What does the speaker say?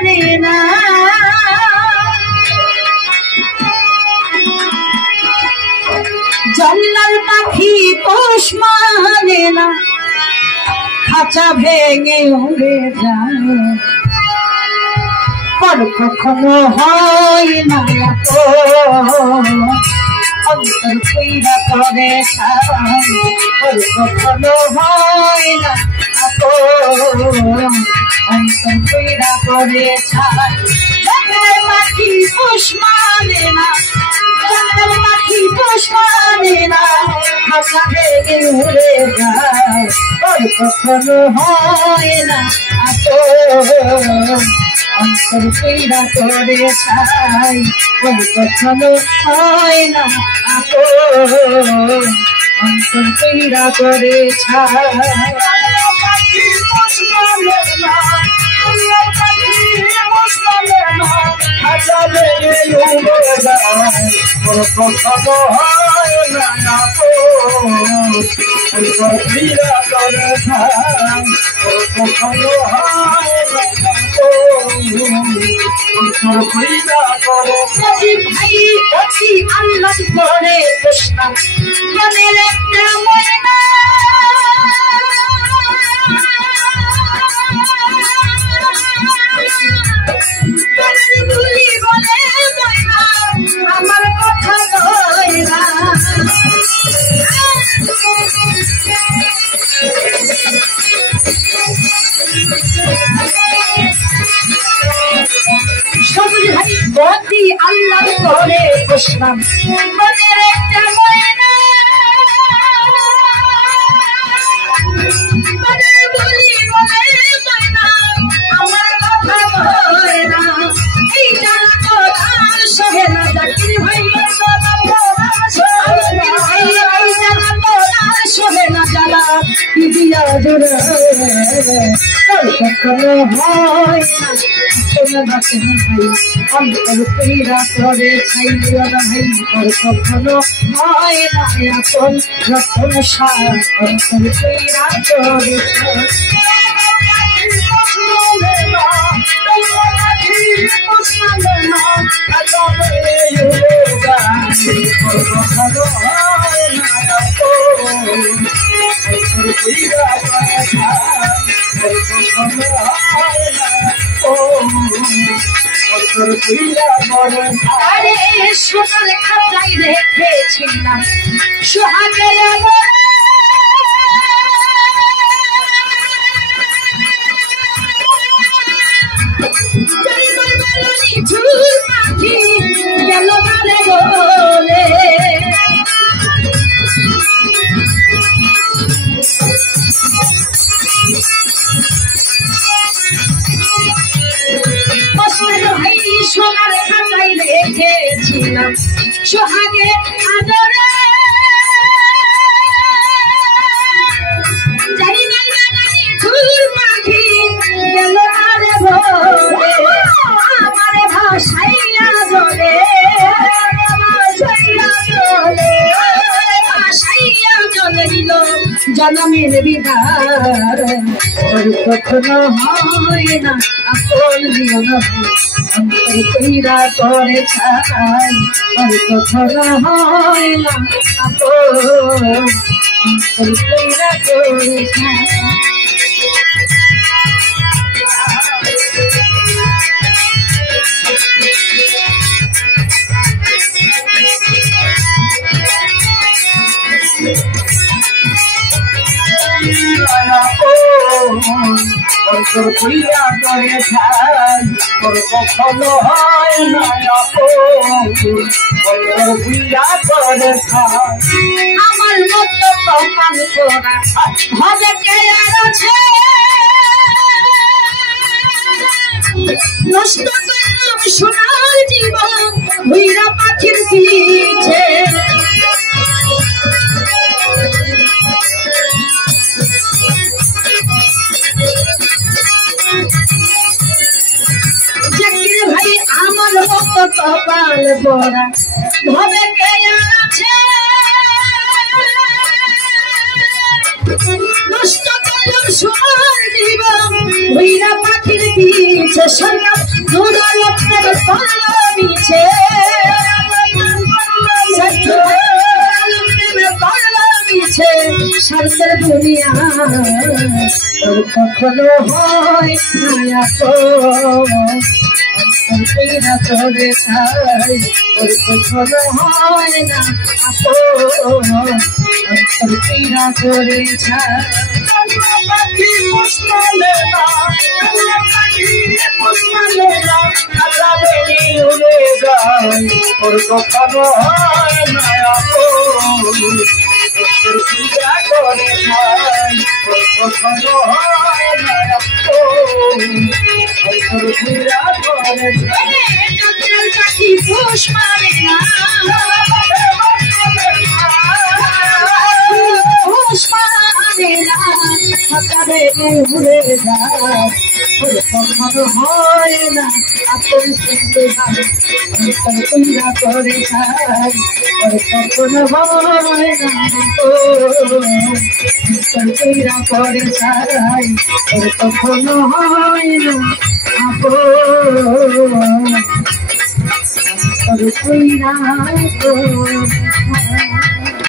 মানে না জঙ্গল পাখি পোষ মানে না খাঁচা ভেঙে উড়ে যায় পর কখনো হয় না অন্তর কইরা করে পর কখনো হয় না অন্তর কইরা করে জঙ্গল পাখি পোষ মানে না জঙ্গল পাখি পোষ মানে না খাঁচা ভেঙে উড়ে যায় পর কখনো হয় না অন্তর কইরা করে ছাই ওই কখনো হয় না অন্তর কইরা করে ছাই ভাই অতি আল্লাহ করে কৃষ্ণ মনের একটা ময়না বলে ময়না আমার কথা কয় না সবুজ ভাই অতি আল্লাহ করে বসলাম মনের একটা ময়না বলি বলে ময়না আমার কথা কয় না এই জানা তো আর সহে না জাকির ভাই এই জানা তো আর সহে না জানা কি দিয়া জোরে কখনো হয় না অন্তর কইরা করে ছাইও না ভাই কখনো হয় না এখন রতন সার অন্তর কইরা করে আরে সোনার খাতায় রেখেছিলাম সোহাগের পাখি গেল মারে বলে সোনার খাতায় রেখেছিলাম সোহাগে আদরে যাই না ঝুল পাখি গেল আরে বলে আমারে ভাসাইয়া জলে ভাসাইয়া জলে দিল জনমের বিধার কখনো হয় না আপন দিও না অন্তর কইরা করে ছাই আর কখনো হয় না অন্তর কইরা করে ছাই অন্তর কইরা করে ছাই তোর কখনো হয় না অন্তর কইরা করে ছাই আমার মতো কপাল পোড়া হবে কে আর আছে নষ্ট করলাম সোনার জীবন ভুইরা পাখির পিছে ভাই আমার মতো কপাল পোড়া হবে কে আর আছে নষ্ট করলাম সোনার জীবন ভুইরা পাখির পিছে সরকার দুরালোকের মিছে স্বার্থের দুনিয়া তোর কখনো হয় না কইরা তোরে ছাই তোর কখনো হয় না অন্তর কইরা তোরে ছাই তোর কখনো হয় না পূজা করে খাই তোর কখনো হয় না পূজা করে পাখি পোষ মারে না পোষ মারে না সকালে উড়ে যায় কখনো হয় না আপন সুন্দর পূজা করে খাই কখনো হয় না পূজা করে খাই কখনো হয় না আপন কইরা